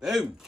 Boom.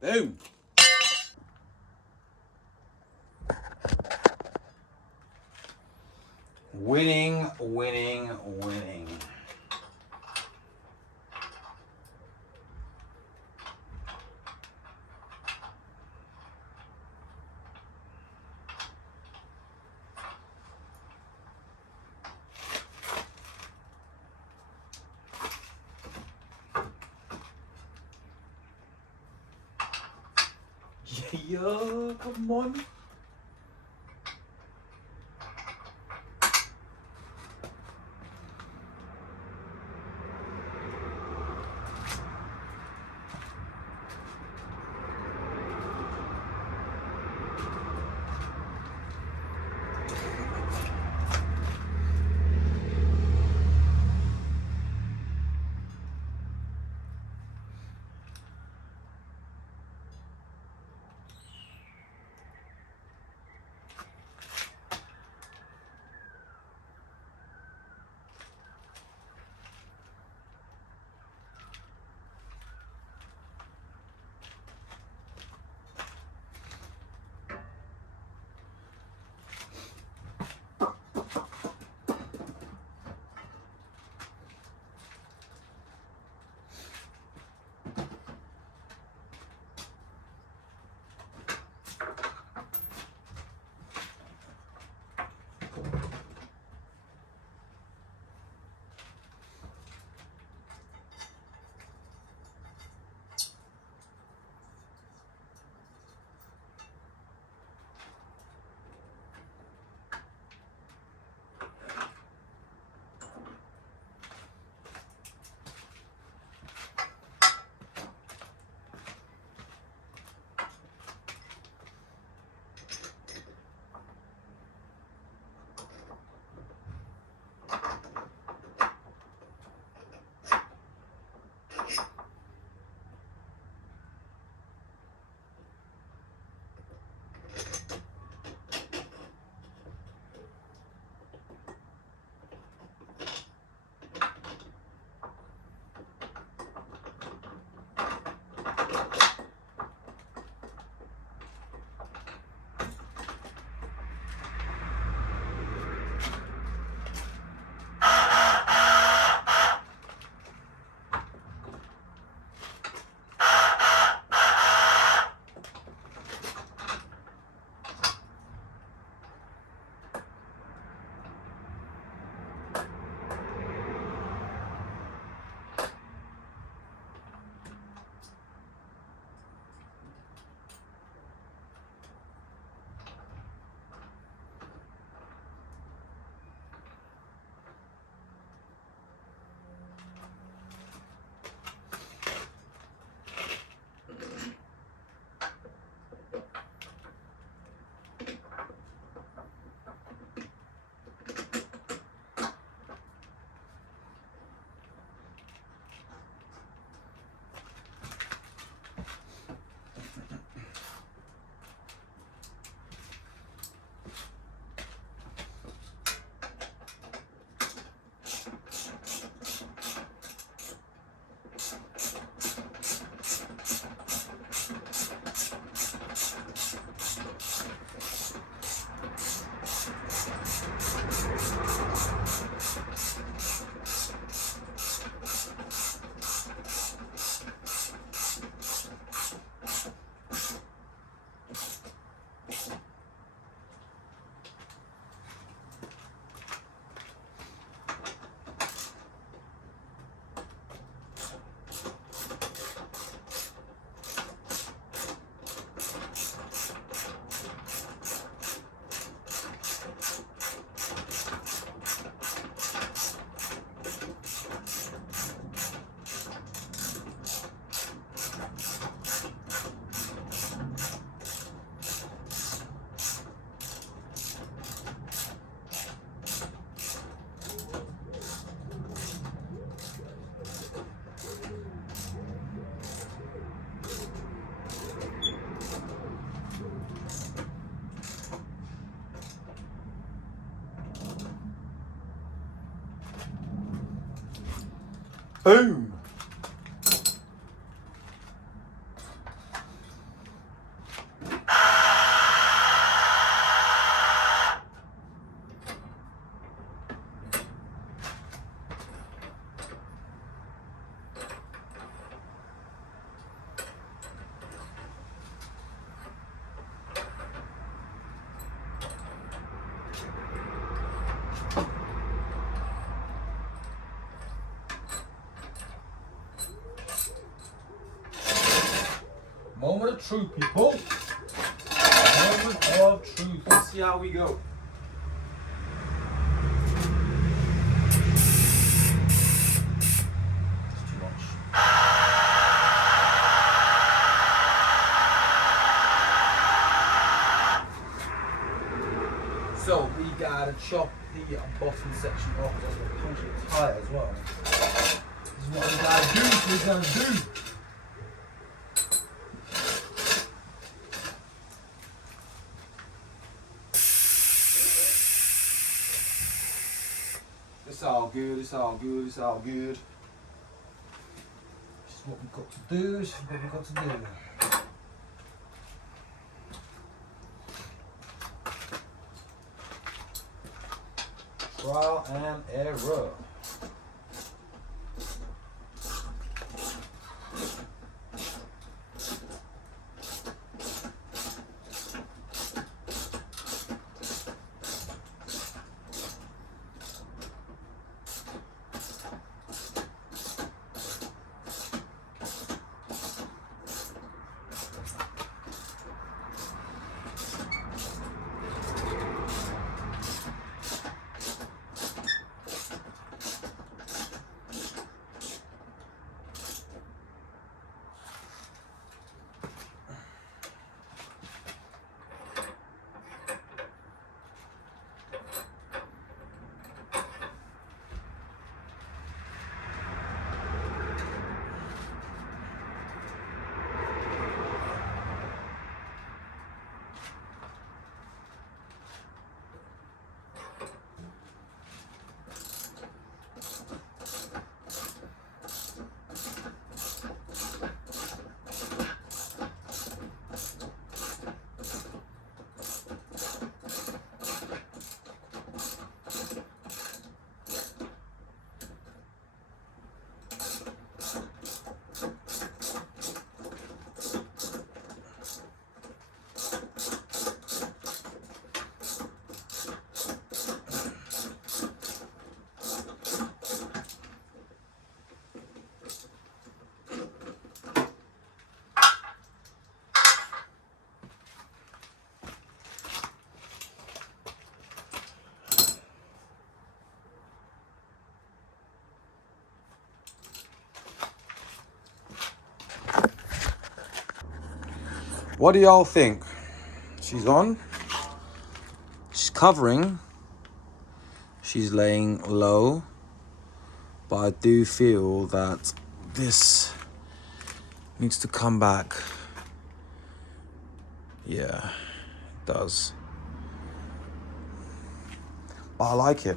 Boom. Winning, winning, winning. Yeah, come on. Boom. Moment of truth, people. Moment of truth. Let's see how we go. It's too much. So we gotta chop the bottom section off. I'm gonna punch it tight as well. This is what we gotta do. This is what we're gonna do. It's all good, it's all good, it's all good. This is what we've got to do, this is what we've got to do. Trial and error. What do y'all think? She's on. She's covering. She's laying low. But I do feel that this needs to come back. Yeah, it does. But I like it.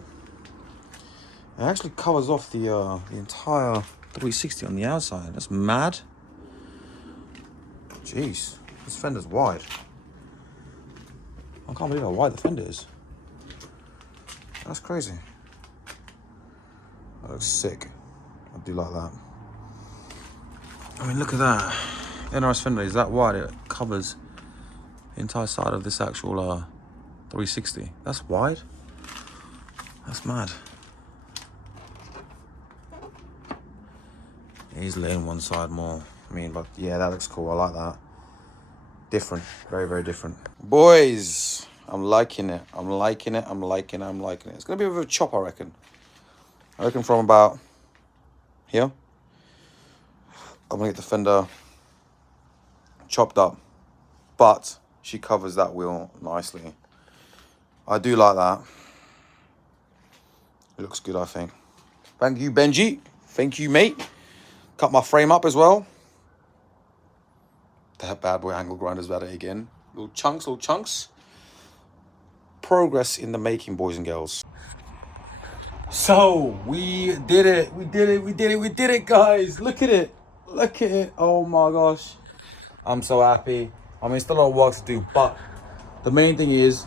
It actually covers off the entire 360 on the outside. That's mad. Jeez. This fender's wide. I can't believe how wide the fender is. That's crazy. That looks sick. I do like that. I mean, look at that. The NRS fender is that wide. It covers the entire side of this actual 360. That's wide. That's mad. He's laying one side more. I mean, but yeah, that looks cool. I like that. Different. Very, very different. Boys, I'm liking it. I'm liking it. I'm liking it. I'm liking it. It's going to be a bit of a chop, I reckon. I reckon from about here, I'm going to get the fender chopped up. But she covers that wheel nicely. I do like that. It looks good, I think. Thank you, Benji. Thank you, mate. Cut my frame up as well. That bad boy angle grinder's at it again. Little chunks, little chunks. Progress in the making, boys and girls. So we did it. We did it. We did it. We did it, guys. Look at it. Look at it. Oh my gosh. I'm so happy. I mean, still a lot of work to do, but the main thing is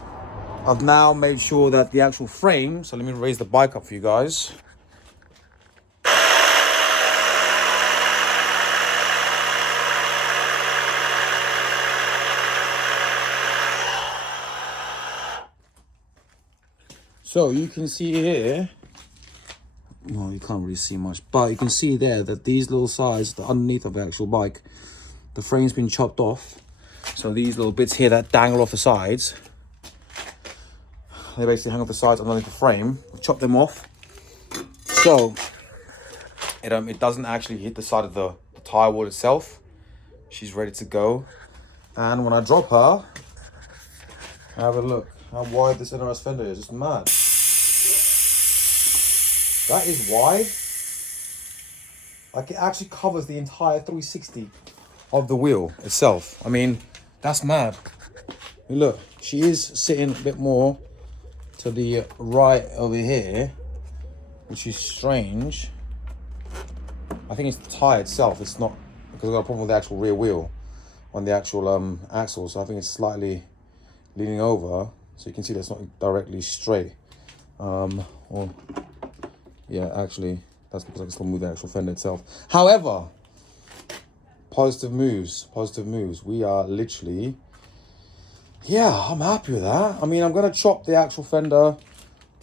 I've now made sure that the actual frame, so let me raise the bike up for you guys. So you can see here, well, you can't really see much, but you can see there that these little sides, the underneath of the actual bike, the frame's been chopped off. So these little bits here that dangle off the sides, they basically hang off the sides underneath the frame. We chop them off, so it doesn't actually hit the side of the tire wall itself. She's ready to go, and when I drop her, have a look how wide this NRS fender is. It's mad. That is wide. Like, it actually covers the entire 360 of the wheel itself. I mean, that's mad. I mean, look, she is sitting a bit more to the right over here, which is strange. I think it's the tire itself. It's not, because I've got a problem with the actual rear wheel on the actual axle. So I think it's slightly leaning over. So you can see that's not directly straight. Or yeah, actually, that's because I can still move the actual fender itself. However, positive moves. We are literally, yeah, I'm happy with that. I mean, I'm going to chop the actual fender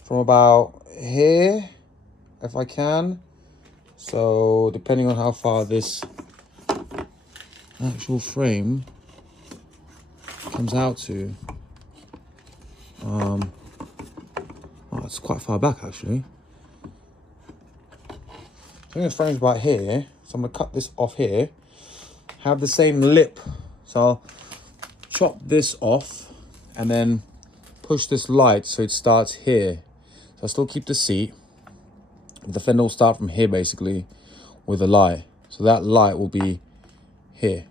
from about here, if I can. So, depending on how far this actual frame comes out to. Oh, it's quite far back, actually. I think the frame's about here, so I'm going to cut this off here. Have the same lip, so I'll chop this off and then push this light so it starts here. So I'll still keep the seat. The fender will start from here, basically, with the light. So that light will be here.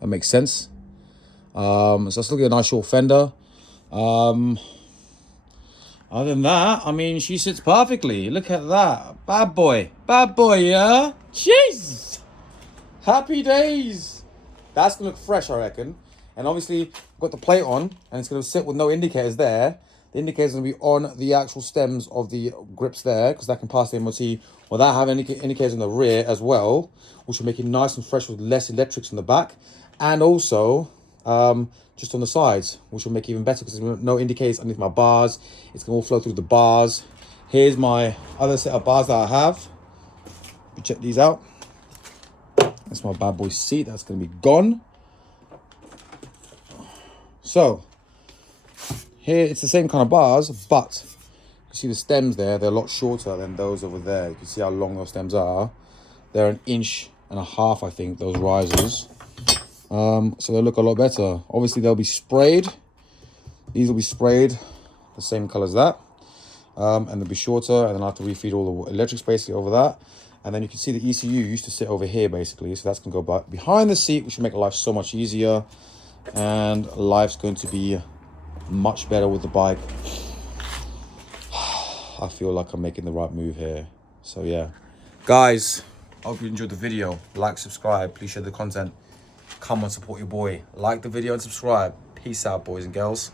That makes sense. So I'll still get a nice short fender. Other than that, I mean, she sits perfectly. Look at that. Bad boy, yeah? Jeez! Happy days! That's gonna look fresh, I reckon. And obviously, I've got the plate on, and it's gonna sit with no indicators there. The indicator's gonna be on the actual stems of the grips there, because that can pass the MOT without having any indicators in the rear as well, which will make it nice and fresh with less electrics in the back. And also, just on the sides, which will make it even better because there's no indicators underneath my bars. It's gonna all flow through the bars. Here's my other set of bars that I have. You check these out. That's my bad boy seat. That's gonna be gone. So here it's the same kind of bars, but you see the stems there, they're a lot shorter than those over there. You can see how long those stems are. They're 1.5 inches, I think, those risers. So they'll look a lot better. Obviously they'll be sprayed. These will be sprayed the same color as that. And they'll be shorter, and then I'll have to refeed all the electrics basically over that. And then you can see the ECU used to sit over here basically. So that's gonna go back behind the seat, which will make life so much easier. And life's going to be much better with the bike. I feel like I'm making the right move here. So yeah. Guys, I hope you enjoyed the video. Like, subscribe, please share the content. Come and support your boy. Like the video and subscribe. Peace out, boys and girls.